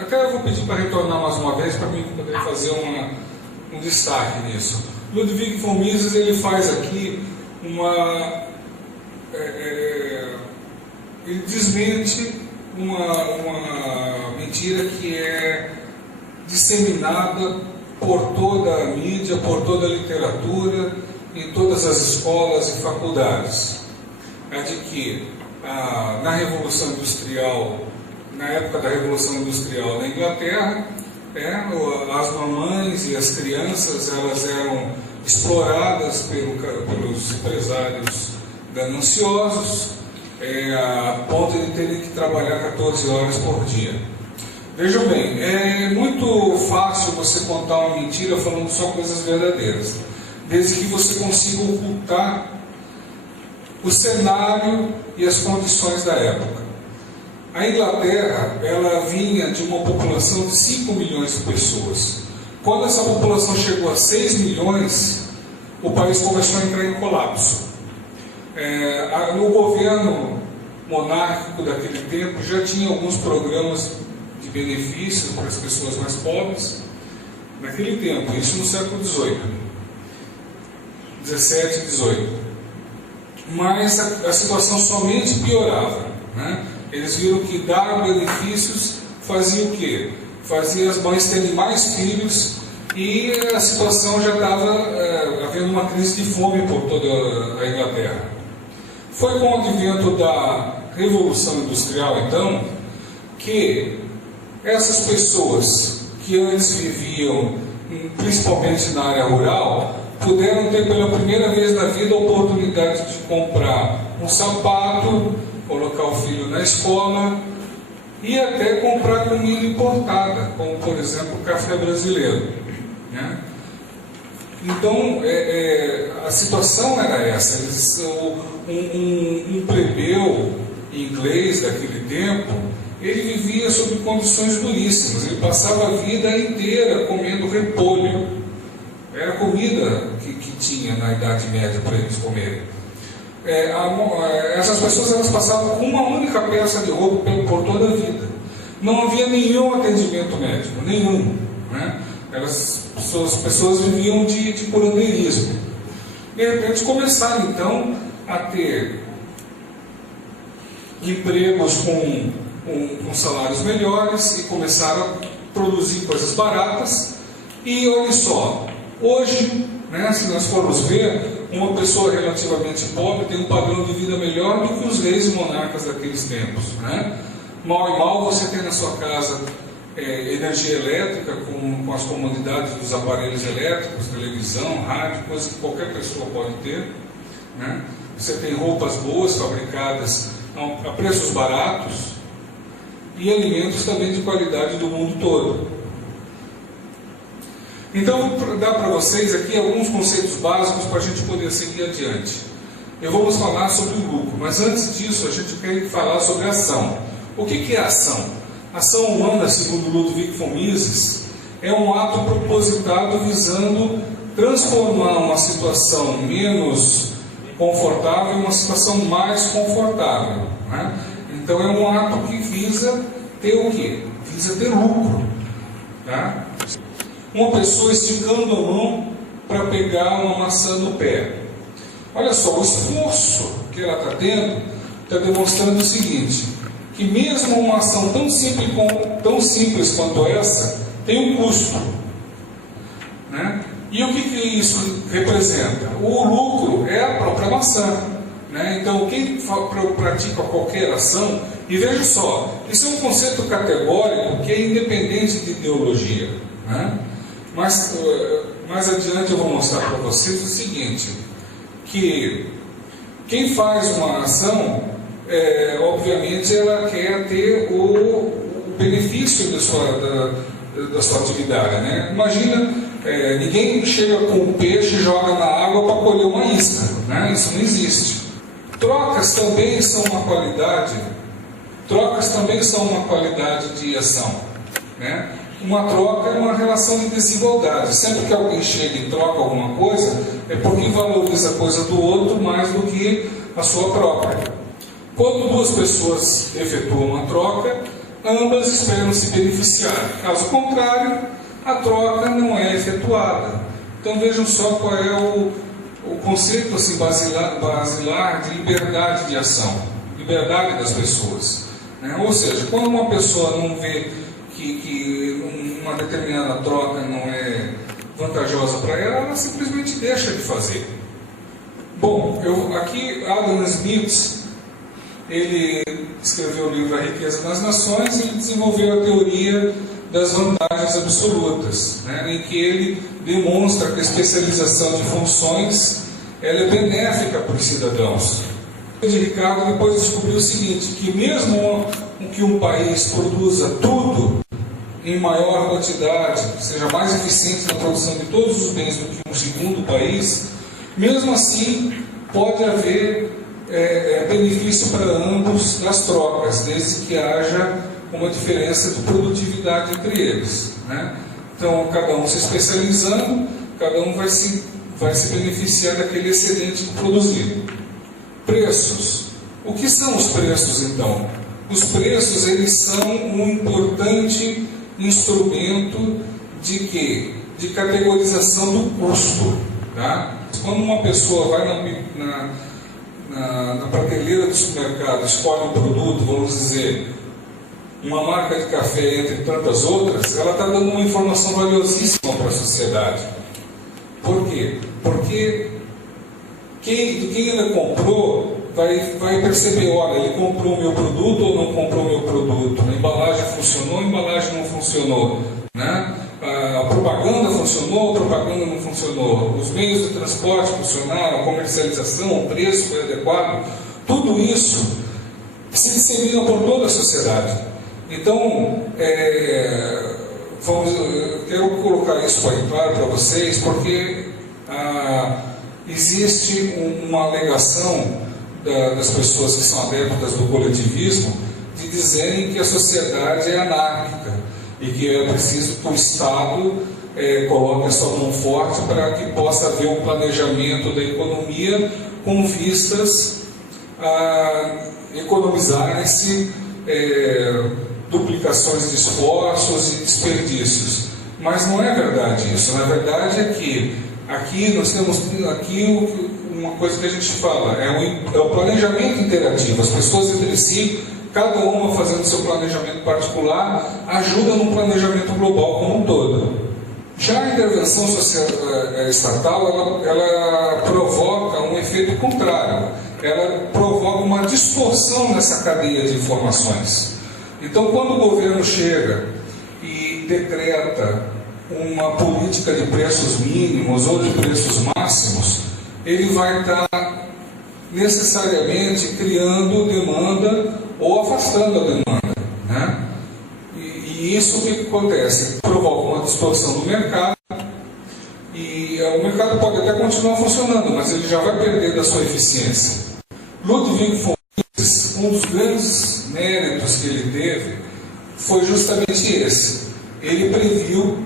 Até eu vou pedir para retornar mais uma vez para mim poder fazer um destaque nisso. Ludwig von Mises, ele faz aqui ele desmente uma mentira que é disseminada por toda a mídia, por toda a literatura, em todas as escolas e faculdades. É de que na Revolução Industrial, na época da Revolução Industrial na Inglaterra, as mamães e as crianças elas eram exploradas pelos empresários gananciosos, a ponto de terem que trabalhar 14 horas por dia. Vejam bem, é muito fácil você contar uma mentira falando só coisas verdadeiras, desde que você consiga ocultar o cenário e as condições da época. A Inglaterra, ela vinha de uma população de 5 milhões de pessoas. Quando essa população chegou a 6 milhões, o país começou a entrar em colapso. No governo monárquico daquele tempo já tinha alguns programas de benefícios para as pessoas mais pobres, naquele tempo, isso no século XVIII, 17 e 18. Mas a situação somente piorava, né? Eles viram que dar benefícios fazia o quê? Fazia as mães terem mais filhos e a situação já estava havendo uma crise de fome por toda a Inglaterra. Foi com o advento da Revolução Industrial, então, que essas pessoas que antes viviam, principalmente na área rural, puderam ter pela primeira vez na vida a oportunidade de comprar um sapato, colocar o filho na escola e até comprar comida importada, como por exemplo o café brasileiro, né? Então a situação era essa. Um plebeu inglês daquele tempo, ele vivia sob condições duríssimas, ele passava a vida inteira comendo repolho. Era a comida que tinha na Idade Média para eles comerem. Essas pessoas elas passavam com uma única peça de roupa por toda a vida. Não havia nenhum atendimento médico, nenhum, né? As pessoas viviam de curandeirismo. De repente começaram então a ter empregos com salários melhores e começaram a produzir coisas baratas. E olha só, hoje, né, se nós formos ver, uma pessoa relativamente pobre tem um padrão de vida melhor do que os reis e monarcas daqueles tempos, né? Mal e mal você tem na sua casa energia elétrica com as comodidades dos aparelhos elétricos, televisão, rádio, coisa que qualquer pessoa pode ter, né? Você tem roupas boas fabricadas a preços baratos e alimentos também de qualidade do mundo todo. Então, vou dar para vocês aqui alguns conceitos básicos para a gente poder seguir adiante. Eu vou falar sobre o lucro, mas antes disso a gente quer falar sobre a ação. O que é a ação? A ação humana, segundo Ludwig von Mises, é um ato propositado visando transformar uma situação menos confortável em uma situação mais confortável, né? Então é um ato que visa ter o quê? Visa ter lucro, tá? Uma pessoa esticando a mão para pegar uma maçã no pé. Olha só, o esforço que ela está tendo está demonstrando o seguinte, que mesmo uma ação tão simples quanto essa tem um custo, né? E o que isso representa? O lucro é a própria maçã, né? Então quem pratica qualquer ação, e veja só, isso é um conceito categórico que é independente de ideologia, né? Mas mais adiante eu vou mostrar para vocês o seguinte, que quem faz uma ação, obviamente ela quer ter o benefício da sua atividade, né? Imagina, ninguém chega com um peixe e joga na água para colher uma isca, né? Isso não existe. Trocas também são uma qualidade de ação, né? Uma troca é uma relação de desigualdade. Sempre que alguém chega e troca alguma coisa, é porque valoriza a coisa do outro mais do que a sua própria. Quando duas pessoas efetuam uma troca, ambas esperam se beneficiar. Caso contrário, a troca não é efetuada. Então vejam só qual é o conceito assim, basilar de liberdade de ação, liberdade das pessoas. Né? Ou seja, quando uma pessoa não vê que uma determinada troca não é vantajosa para ela, ela simplesmente deixa de fazer. Bom, aqui Adam Smith, ele escreveu o livro A Riqueza das Nações e ele desenvolveu a teoria das vantagens absolutas, né, em que ele demonstra que a especialização de funções ela é benéfica para os cidadãos. O de Ricardo depois descobriu o seguinte, que mesmo que um país produza tudo em maior quantidade, seja mais eficiente na produção de todos os bens do que um segundo país, mesmo assim pode haver benefício para ambos das trocas, desde que haja uma diferença de produtividade entre eles. Né? Então, cada um se especializando, cada um vai se beneficiar daquele excedente produzido. Preços. O que são os preços, então? Os preços, eles são um importante instrumento de quê? De categorização do custo. Tá? Quando uma pessoa vai na prateleira do supermercado, escolhe um produto, vamos dizer, uma marca de café entre tantas outras, ela está dando uma informação valiosíssima para a sociedade. Por quê? Porque quem ela comprou vai perceber, olha, ele comprou o meu produto ou não comprou o meu produto, a embalagem funcionou, a embalagem não funcionou, né? A propaganda funcionou, a propaganda não funcionou, os meios de transporte funcionaram, a comercialização, o preço foi adequado, tudo isso se dissemina por toda a sociedade. Então, eu quero colocar isso bem claro para vocês, porque existe uma alegação das pessoas que são adeptas do coletivismo de dizerem que a sociedade é anárquica e que é preciso que o Estado coloque a sua mão forte para que possa haver um planejamento da economia com vistas a economizar-se duplicações de esforços e desperdícios. Mas não é verdade isso. Na verdade é que aqui nós temos uma coisa que a gente fala, é o planejamento interativo. As pessoas entre si, cada uma fazendo seu planejamento particular, ajuda no planejamento global como um todo. Já a intervenção estatal, ela provoca um efeito contrário. Ela provoca uma distorção nessa cadeia de informações. Então, quando o governo chega e decreta uma política de preços mínimos ou de preços máximos, ele vai estar necessariamente criando demanda ou afastando a demanda. Né? E isso o que acontece? Provoca uma distorção do mercado e o mercado pode até continuar funcionando, mas ele já vai perder da sua eficiência. Ludwig von Mises, um dos grandes méritos que ele teve foi justamente esse. Ele previu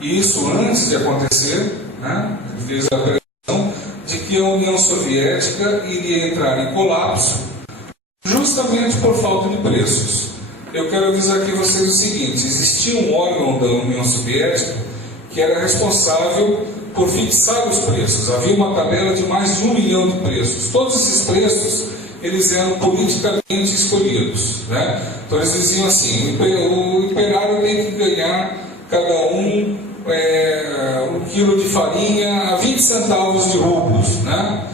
isso antes de acontecer, né? Ele fez a previsão de que a União Soviética iria entrar em colapso justamente por falta de preços. Eu quero avisar aqui vocês o seguinte: existia um órgão da União Soviética que era responsável por fixar os preços. Havia uma tabela de mais de 1 milhão de preços. Todos esses preços, eles eram politicamente escolhidos. Né? Então eles diziam assim, o operário tem que ganhar cada um 1 quilo de farinha a 20 centavos de rublos. Né?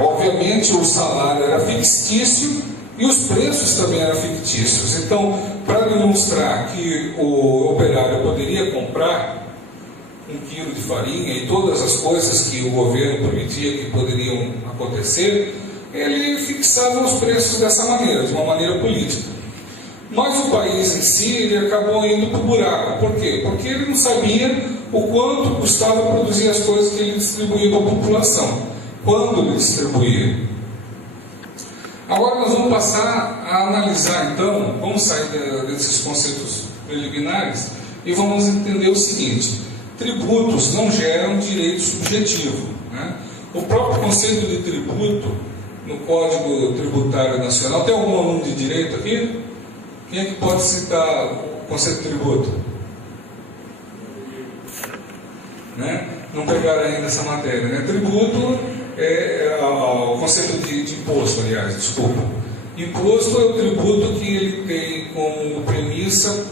Obviamente o salário era fictício e os preços também eram fictícios. Então, para demonstrar que o operário poderia comprar 1 quilo de farinha e todas as coisas que o governo permitia que poderiam acontecer, ele fixava os preços dessa maneira, de uma maneira política. Mas o país em si, ele acabou indo para o buraco. Por quê? Porque ele não sabia o quanto custava produzir as coisas que ele distribuía para a população, quando ele distribuía. Agora nós vamos passar a analisar, então, vamos sair desses conceitos preliminares e vamos entender o seguinte: tributos não geram direito subjetivo. Né? O próprio conceito de tributo, no Código Tributário Nacional, tem algum nome de direito aqui? Quem é que pode citar o conceito de tributo? Né? Não pegaram ainda essa matéria, né? Tributo o conceito de imposto, aliás, desculpa. Imposto é o tributo que ele tem como premissa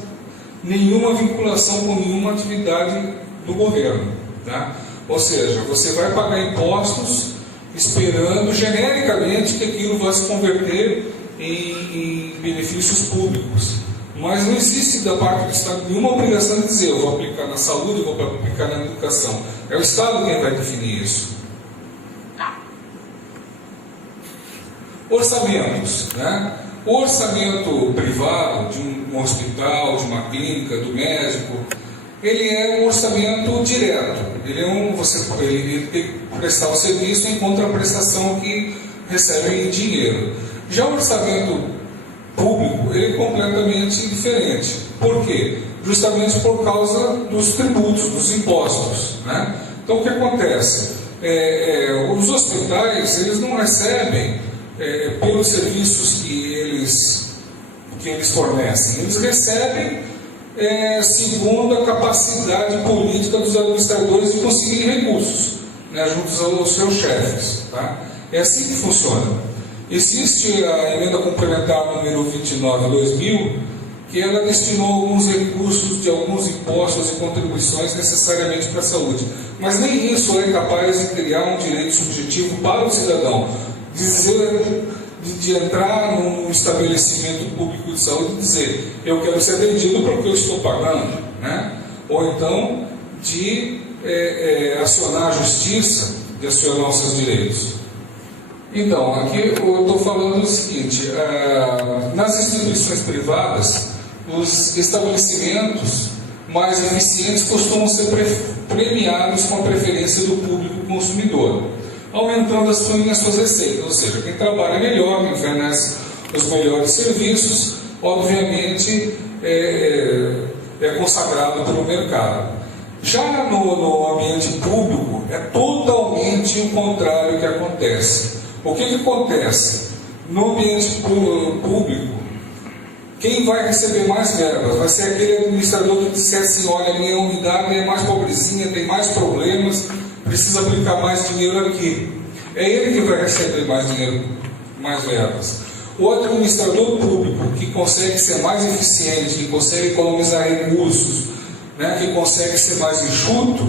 nenhuma vinculação com nenhuma atividade do governo, tá? Ou seja, você vai pagar impostos esperando genericamente que aquilo vai se converter em benefícios públicos. Mas não existe da parte do Estado nenhuma obrigação de dizer eu vou aplicar na saúde, eu vou aplicar na educação. É o Estado quem vai definir isso. Orçamentos, né? O orçamento privado de um hospital, de uma clínica, do médico, ele é um orçamento direto. Ele tem que prestar o serviço em contraprestação que recebe em dinheiro. Já o orçamento público, ele é completamente diferente. Por quê? Justamente por causa dos tributos, dos impostos, né? Então o que acontece? Os hospitais, eles não recebem pelos serviços que eles fornecem. Eles recebem segundo a capacidade política dos administradores de conseguir recursos, né, juntos aos seus chefes. Tá? É assim que funciona. Existe a emenda complementar número 29/2000, que ela destinou alguns recursos de alguns impostos e contribuições necessariamente para a saúde. Mas nem isso é capaz de criar um direito subjetivo para o cidadão. De entrar num estabelecimento público de saúde e dizer eu quero ser atendido porque eu estou pagando, né? Ou então de acionar a justiça, de acionar os seus direitos. Então, aqui eu estou falando o seguinte, nas instituições privadas, os estabelecimentos mais eficientes costumam ser premiados com a preferência do público consumidor, aumentando as suas receitas, ou seja, quem trabalha melhor, quem fornece os melhores serviços, obviamente é consagrado pelo mercado. Já no ambiente público, é totalmente o contrário que acontece. O que acontece? No ambiente público, quem vai receber mais verbas vai ser aquele administrador que disser assim, olha, minha unidade é mais pobrezinha, tem mais problemas, precisa aplicar mais dinheiro aqui. É ele que vai receber mais dinheiro, mais verbas. O administrador público que consegue ser mais eficiente, que consegue economizar recursos, né, que consegue ser mais enxuto,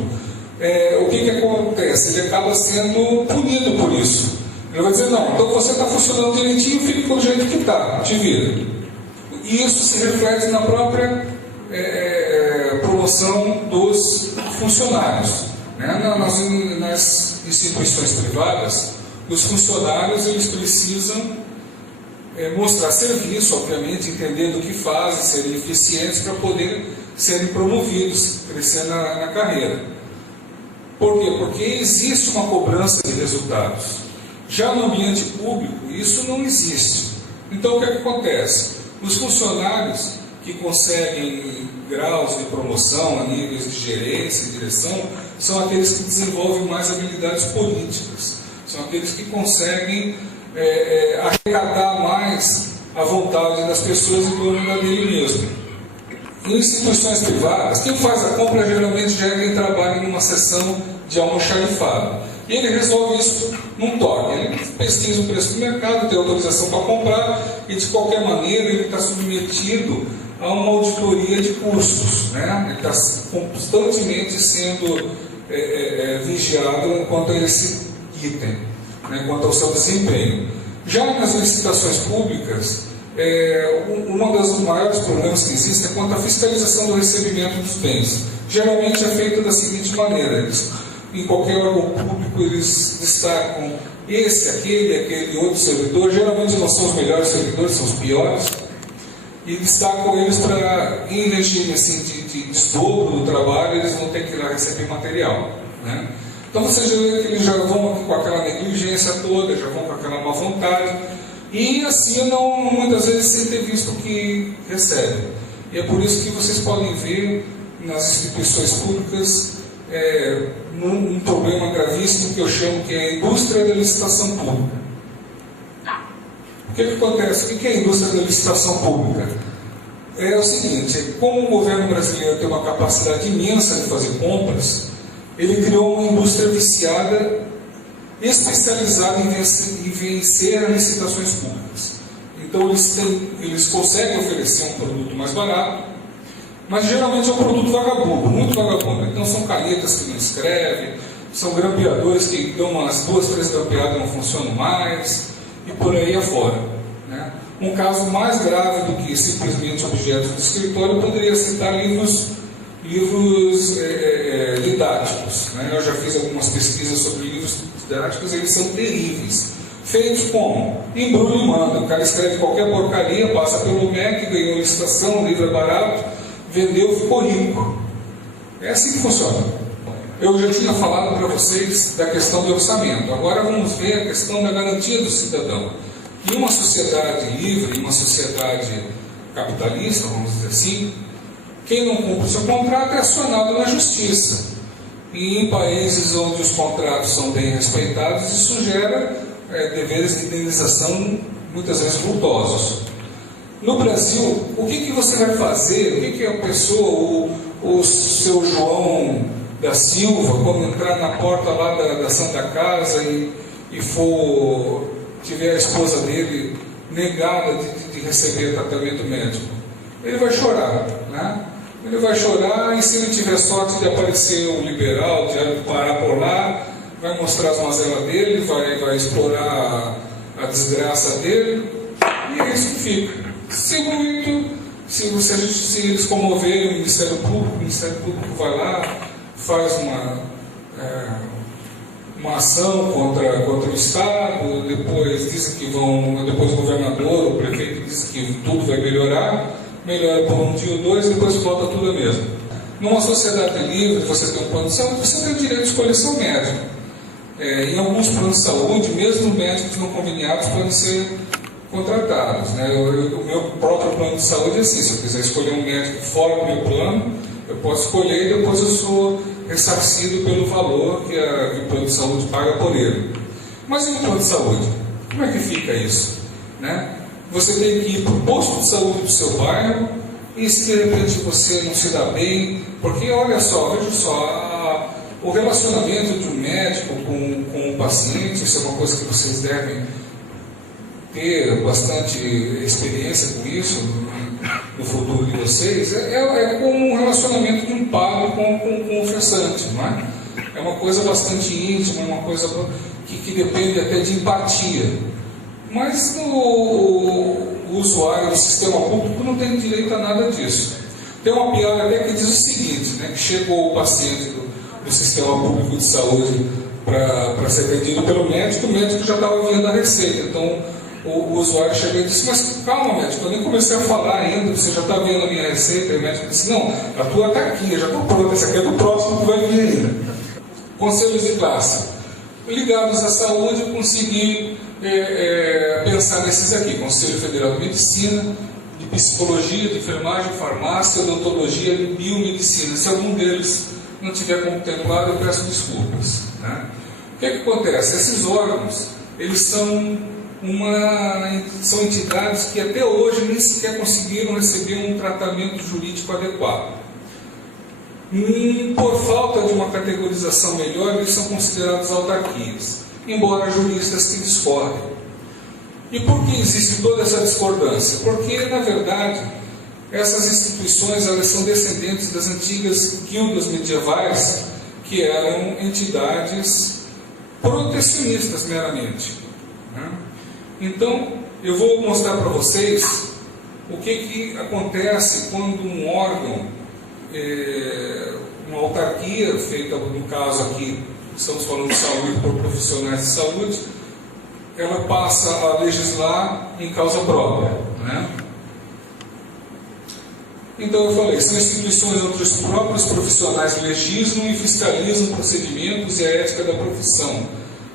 o que acontece? Ele acaba sendo punido por isso. Ele vai dizer, não, então você está funcionando direitinho, fique do jeito que está, te vira. E isso se reflete na própria promoção dos funcionários. Nas instituições privadas, os funcionários eles precisam mostrar serviço, obviamente, entendendo o que fazem, serem eficientes para poder serem promovidos, crescer na carreira. Por quê? Porque existe uma cobrança de resultados. Já no ambiente público, isso não existe. Então, o que acontece? Os funcionários que conseguem graus de promoção a níveis de gerência e direção são aqueles que desenvolvem mais habilidades políticas, são aqueles que conseguem arrecadar mais a vontade das pessoas em torno dele mesmo. Em instituições privadas, quem faz a compra geralmente já é quem trabalha em uma seção de almoxarifado. E ele resolve isso num toque. Ele pesquisa o preço do mercado, tem autorização para comprar e, de qualquer maneira, ele está submetido a uma auditoria de custos. Né? Ele está constantemente sendo vigiado quanto a esse item, né? Quanto ao seu desempenho. Já nas licitações públicas, um dos maiores problemas que existe é quanto à fiscalização do recebimento dos bens. Geralmente é feita da seguinte maneira: em qualquer órgão público eles destacam aquele outro servidor, geralmente não são os melhores servidores, são os piores, e destacam eles para, em regime assim, de desdobro do trabalho, eles vão ter que ir lá receber material. Né? Então você já vê que eles já vão com aquela negligência toda, já vão com aquela má vontade, e assim muitas vezes sem ter visto o que recebem. E é por isso que vocês podem ver nas instituições públicas um problema gravíssimo que eu chamo que é a indústria da licitação pública. O que acontece? O que é a indústria da licitação pública? é o seguinte: como o governo brasileiro tem uma capacidade imensa de fazer compras, ele criou uma indústria viciada, especializada em vencer as licitações públicas. Então eles conseguem oferecer um produto mais barato, mas geralmente é um produto vagabundo, muito vagabundo. Então são canetas que não escrevem, são grampeadores que dão umas 2, 3 grampeadas e não funcionam mais, e por aí afora, né? Um caso mais grave do que simplesmente objetos de escritório poderia citar livros didáticos, né? Eu já fiz algumas pesquisas sobre livros didáticos, eles são terríveis. Feitos como? Embrulho e manda. O cara escreve qualquer porcaria, passa pelo MEC, ganhou licitação, o livro é barato, vendeu, ficou rico. É assim que funciona. Eu já tinha falado para vocês da questão do orçamento. Agora vamos ver a questão da garantia do cidadão. Em uma sociedade livre, em uma sociedade capitalista, vamos dizer assim, quem não cumpre o seu contrato é acionado na justiça. E em países onde os contratos são bem respeitados, isso gera deveres de indenização muitas vezes vultosos. No Brasil, o que você vai fazer? O que a pessoa, o seu João da Silva, quando entrar na porta lá da Santa Casa e tiver a esposa dele negada de receber tratamento médico? Ele vai chorar, né? Ele vai chorar, e se ele tiver sorte de aparecer um liberal, de parar por lá, vai mostrar as mazelas dele, vai explorar a desgraça dele, e é isso que fica. Se eles comoverem o Ministério Público vai lá, faz uma ação contra o Estado, depois dizem que depois o governador, o prefeito diz que tudo vai melhora por um dia ou dois, e depois volta tudo a mesmo. Numa sociedade livre, você tem um plano de saúde, você tem o direito de escolher seu médico. Em alguns planos de saúde, mesmo médicos não conveniados podem ser contratados, né? O meu próprio plano de saúde é assim: se eu quiser escolher um médico fora do meu plano, eu posso escolher e depois eu sou ressarcido pelo valor que o plano de saúde paga por ele. Mas e no plano de saúde? Como é que fica isso, né? Você tem que ir para o posto de saúde do seu bairro, e se de repente você não se dá bem, porque olha só, veja só, o relacionamento de um médico com um paciente, isso é uma coisa que vocês devem ter bastante experiência com isso no futuro de vocês, é como um relacionamento de um padre com um ofertante, não é? É uma coisa bastante íntima, uma coisa que depende até de empatia. Mas o usuário do sistema público não tem direito a nada disso. Tem uma piada até que diz o seguinte, né, que chegou o paciente do sistema público de saúde para ser atendido pelo médico, o médico já estava vendo a receita. Então o usuário chegou e disse: mas calma, médico, eu nem comecei a falar ainda, você já está vendo a minha receita. E o médico disse: não, a tua está aqui, eu já estou pronta, essa aqui é do próximo que vai vir ainda. Conselhos de classe ligados à saúde, eu consegui pensar nesses aqui: Conselho Federal de Medicina, de Psicologia, de Enfermagem, Farmácia, Odontologia e Biomedicina. Se algum deles não tiver contemplado, eu peço desculpas, né? O que acontece? Esses órgãos, eles são entidades que até hoje nem sequer conseguiram receber um tratamento jurídico adequado. Por falta de uma categorização melhor, eles são considerados autarquias, embora juristas que discordem. E por que existe toda essa discordância? Porque, na verdade, essas instituições elas são descendentes das antigas guildas medievais, que eram entidades protecionistas meramente, né? Então, eu vou mostrar para vocês o que acontece quando um órgão, uma autarquia feita, no caso aqui, estamos falando de saúde por profissionais de saúde, ela passa a legislar em causa própria, né? Então eu falei, são instituições onde os próprios profissionais legislam e fiscalizam procedimentos e a ética da profissão,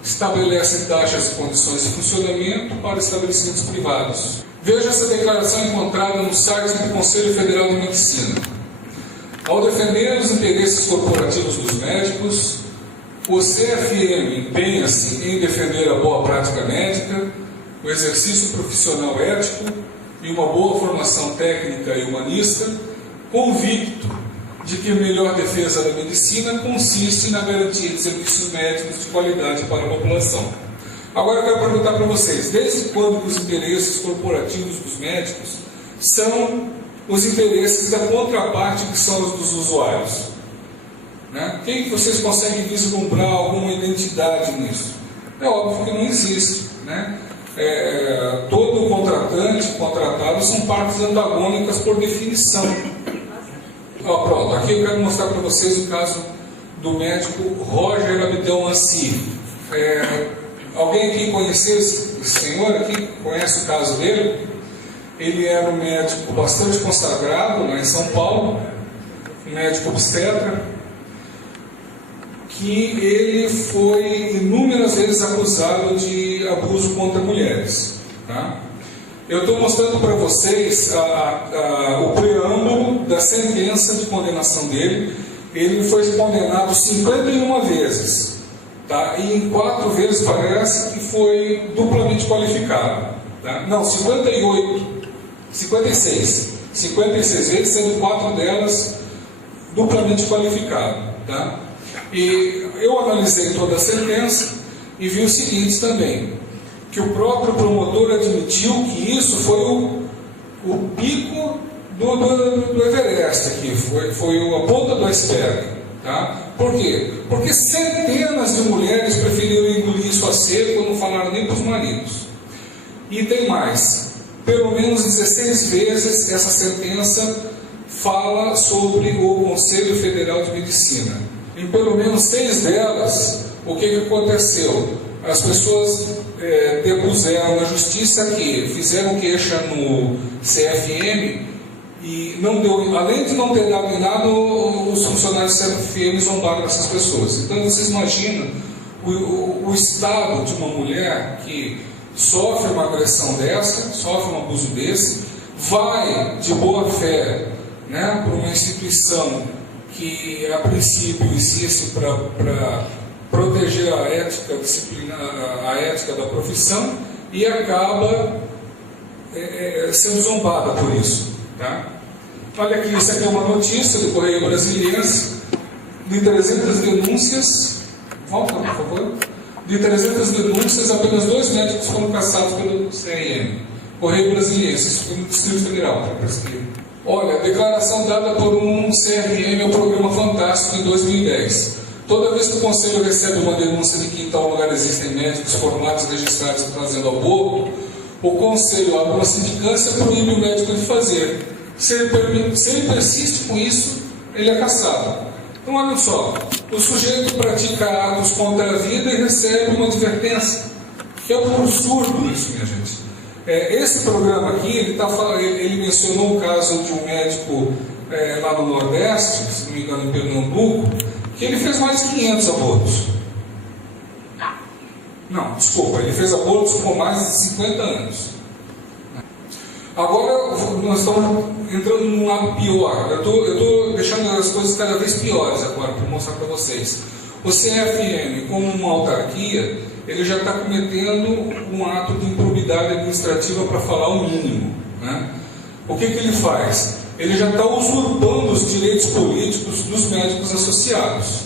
estabelecem taxas e condições de funcionamento para estabelecimentos privados. Veja essa declaração encontrada no site do Conselho Federal de Medicina. Ao defender os interesses corporativos dos médicos, o CFM empenha-se em defender a boa prática médica, o exercício profissional ético e uma boa formação técnica e humanista, convicto de que a melhor defesa da medicina consiste na garantia de serviços médicos de qualidade para a população. Agora eu quero perguntar para vocês, desde quando os interesses corporativos dos médicos são os interesses da contraparte, que são os dos usuários? Né? Quem que vocês conseguem vislumbrar alguma identidade nisso? É óbvio que não existe. Né? Todo contratante e contratado são partes antagônicas por definição. Pronto, aqui eu quero mostrar para vocês o caso do médico Roger Abdel Mansi. Alguém aqui conheceu esse senhor aqui? Conhece o caso dele? Ele era um médico bastante consagrado lá em São Paulo, um médico obstetra, que ele foi inúmeras vezes acusado de abuso contra mulheres. Tá? Eu estou mostrando para vocês o preâmbulo da sentença de condenação dele. Ele foi condenado 51 vezes. Tá? E em 4 vezes parece que foi duplamente qualificado. Tá? Não, 56 vezes, sendo 4 delas duplamente qualificado. Tá? E eu analisei toda a sentença e vi o seguinte também, que o próprio promotor admitiu que isso foi o pico do Everest aqui, foi a ponta do iceberg. Tá? Por quê? Porque centenas de mulheres preferiram engolir isso a seco e não falaram nem para os maridos. E tem mais, pelo menos 16 vezes essa sentença fala sobre o Conselho Federal de Medicina. Em pelo menos 6 delas, o que aconteceu? As pessoas depuseram na justiça que fizeram queixa no CFM e não deu, além de não ter dado em nada, os funcionários do CFM zombaram dessas pessoas. Então vocês imaginam o estado de uma mulher que sofre uma agressão dessa, sofre um abuso desse, vai de boa fé, né, para uma instituição que a princípio existe para proteger a ética, a ética da profissão, e acaba sendo zombada por isso. Tá? Olha aqui, isso aqui é uma notícia do Correio Brasiliense, de 300 denúncias, volta por favor, de 300 denúncias, apenas 2 médicos foram caçados pelo CRM, Correio Brasiliense, isso foi no Distrito Federal, para perceber. Olha, declaração dada por um CRM ao programa Fantástico em 2010. Toda vez que o Conselho recebe uma denúncia de que em tal lugar existem médicos formados e registrados trazendo aborto, o Conselho abre uma sindicância e proíbe o médico de fazer. Se ele persiste com isso, ele é caçado. Então, olha só, o sujeito pratica atos contra a vida e recebe uma advertência. Que é um absurdo isso, minha gente. Esse programa aqui, ele mencionou o caso de um médico lá no Nordeste, se não me engano em Pernambuco, que ele fez mais de 500 abortos. Não, desculpa, ele fez abortos por mais de 50 anos. Agora nós estamos entrando num lado pior. Eu estou deixando as coisas cada vez piores agora para mostrar para vocês. O CFM, como uma autarquia, ele já está cometendo um ato de improbidade administrativa, para falar o mínimo. Né? O que ele faz? Ele já está usurpando os direitos políticos dos médicos associados.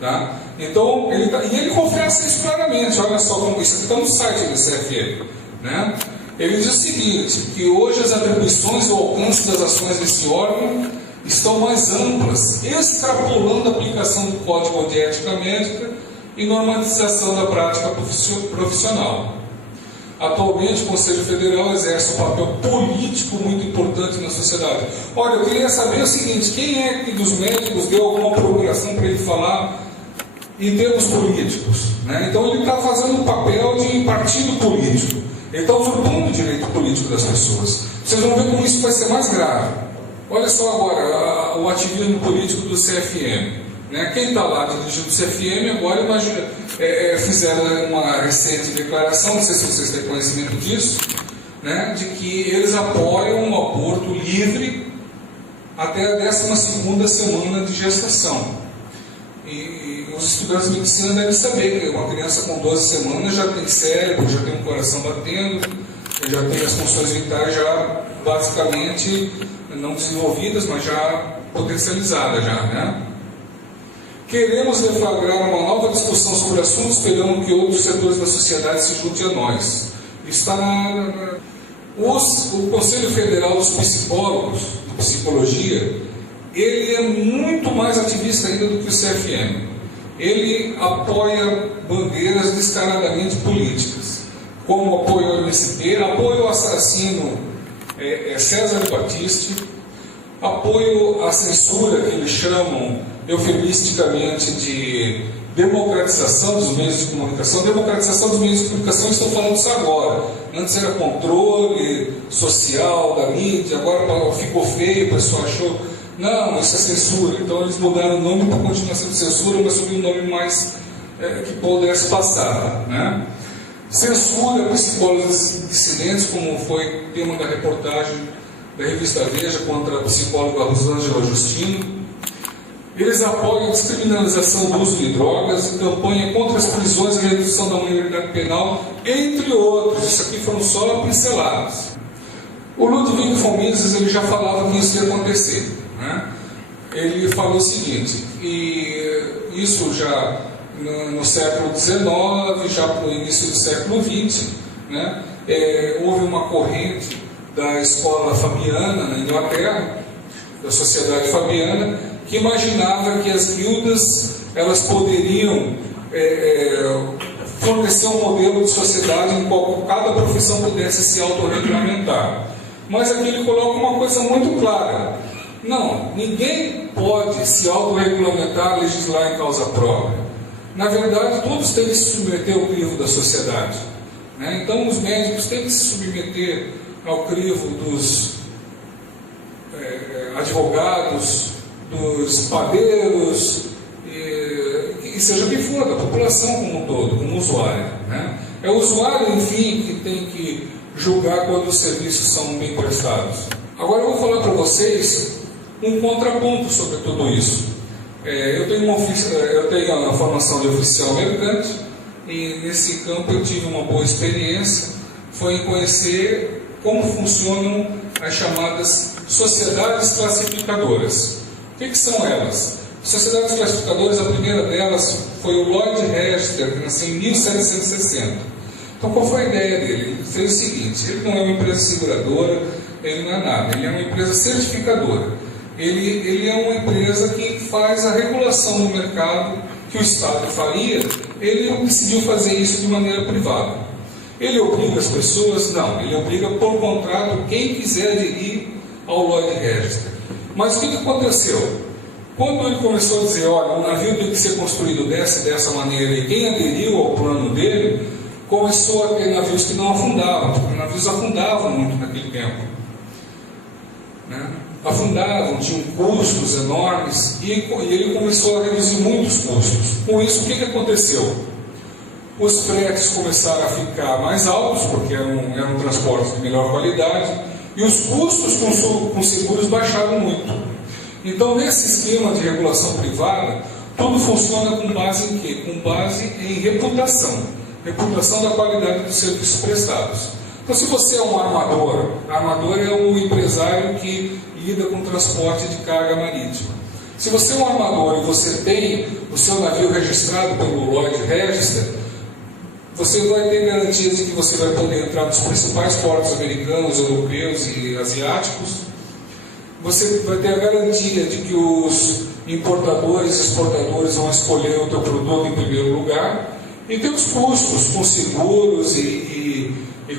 Tá? Então, ele confessa isso claramente. Olha só como isso aqui está no site do CFM. Né? Ele diz o seguinte, que hoje as atribuições e o alcance das ações desse órgão estão mais amplas, extrapolando a aplicação do Código de Ética Médica e normatização da prática profissional. Atualmente, o Conselho Federal exerce um papel político muito importante na sociedade. Olha, eu queria saber o seguinte, quem é que dos médicos deu alguma procuração para ele falar em termos políticos? Né? Então, ele está fazendo um papel de partido político. Ele está usurpando o direito político das pessoas. Vocês vão ver como isso vai ser mais grave. Olha só agora o ativismo político do CFM. Né? Quem está lá dirigindo o CFM agora, fizeram uma recente declaração, não sei se vocês têm conhecimento disso, né? De que eles apoiam o aborto livre até a 12ª semana de gestação. E os estudantes de medicina devem saber que uma criança com 12 semanas já tem cérebro, já tem um coração batendo, ele já tem as funções vitais já basicamente não desenvolvidas, mas já potencializadas já, né? Queremos deflagrar uma nova discussão sobre assuntos, esperando que outros setores da sociedade se juntem a nós. Está o Conselho Federal dos Psicólogos, de Psicologia, ele é muito mais ativista ainda do que o CFM. Ele apoia bandeiras descaradamente políticas, como apoio ao MST, apoio ao assassino César Battisti, apoio à censura, que eles chamam eufemisticamente de democratização dos meios de comunicação. Democratização dos meios de comunicação, estão falando isso agora. Antes era controle social da mídia, agora ficou feio, o pessoal achou, não, isso é censura. Então eles mudaram o nome para continuar sendo censura, mas sob um nome mais que pudesse passar, né? Censura psicólogos dissidentes, como foi tema da reportagem da revista Veja contra a psicóloga Rosângela Justino. Eles apoiam a descriminalização do uso de drogas e campanha contra as prisões e redução da maioridade penal, entre outros. Isso aqui foram só pincelados. O Ludwig von Mises, ele já falava que isso ia acontecer, né? Ele falou o seguinte, e isso já no século XIX, já no início do século XX, né? Houve uma corrente da escola fabiana na Inglaterra, da sociedade fabiana, que imaginava que as guildas elas poderiam fornecer um modelo de sociedade em qual cada profissão pudesse se autorregulamentar. Mas aqui ele coloca uma coisa muito clara: não, ninguém pode se autorregulamentar, legislar em causa própria. Na verdade, todos têm que se submeter ao crivo da sociedade, né? Então, os médicos têm que se submeter ao crivo dos advogados, dos padeiros, e seja o que for, da população como um todo, como usuário, né? É o usuário, enfim, que tem que julgar quando os serviços são bem prestados. Agora eu vou falar para vocês um contraponto sobre tudo isso. Eu tenho a formação de oficial mercante, e nesse campo eu tive uma boa experiência, foi em conhecer como funcionam as chamadas sociedades classificadoras. O que são elas? Sociedades classificadoras, a primeira delas foi o Lloyd Register, que nasceu em 1760. Então, qual foi a ideia dele? Ele fez o seguinte: ele não é uma empresa seguradora, ele não é nada, ele é uma empresa certificadora. Ele é uma empresa que faz a regulação do mercado que o Estado faria. Ele decidiu fazer isso de maneira privada. Ele obriga as pessoas? Não, ele obriga por contrato quem quiser aderir ao Lloyd Register. Mas o que aconteceu? Quando ele começou a dizer, olha, um navio tem que ser construído dessa maneira, e quem aderiu ao plano dele, começou a ter navios que não afundavam, porque navios afundavam muito naquele tempo, né? Afundavam, tinham custos enormes, e ele começou a reduzir muitos custos. Com isso, o que aconteceu? Os fretes começaram a ficar mais altos, porque eram transportes de melhor qualidade, e os custos com seguros baixaram muito. Então, nesse esquema de regulação privada, tudo funciona com base em quê? Com base em reputação. Reputação da qualidade dos serviços prestados. Então, se você é um armador é um empresário que lida com transporte de carga marítima. Se você é um armador e você tem o seu navio registrado pelo Lloyd Register, você vai ter garantias de que você vai poder entrar nos principais portos americanos, europeus e asiáticos. Você vai ter a garantia de que os importadores e exportadores vão escolher o teu produto em primeiro lugar. E tem os custos com seguros e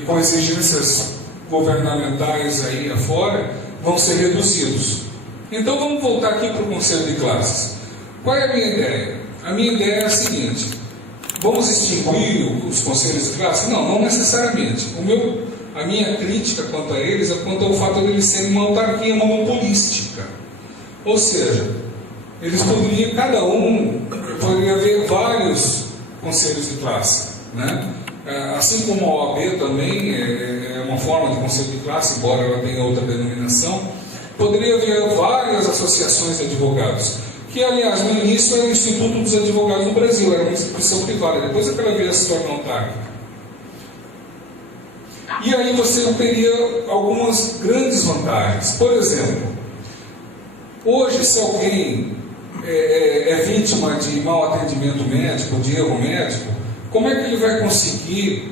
com exigências governamentais aí afora vão ser reduzidos. Então vamos voltar aqui para o conselho de classes. Qual é a minha ideia? A minha ideia é a seguinte: vamos extinguir os conselhos de classes? Não necessariamente. A minha crítica quanto a eles é quanto ao fato de eles serem uma autarquia monopolística. Ou seja, eles poderiam, cada um, poderia haver vários conselhos de classe, né? Assim como a OAB também é uma forma de conselho de classe, embora ela tenha outra denominação, poderia haver várias associações de advogados, que, aliás, no início era o Instituto dos Advogados no Brasil, era uma instituição privada, depois é que ela veio a se tornar autárquica. E aí você teria algumas grandes vantagens. Por exemplo, hoje, se alguém é vítima de mau atendimento médico, de erro médico, como é que ele vai conseguir,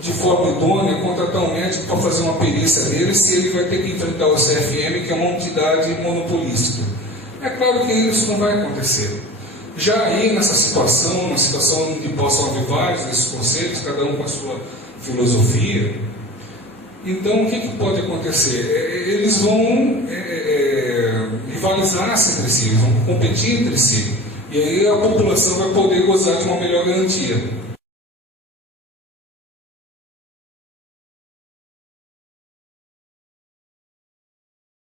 de forma idônea, contratar um médico para fazer uma perícia dele, se ele vai ter que enfrentar o CFM, que é uma entidade monopolística? É claro que isso não vai acontecer. Já aí, nessa situação, uma situação onde possam haver vários desses conceitos, cada um com a sua filosofia, então o que pode acontecer? Eles vão rivalizar-se entre si, vão competir entre si, e aí a população vai poder gozar de uma melhor garantia.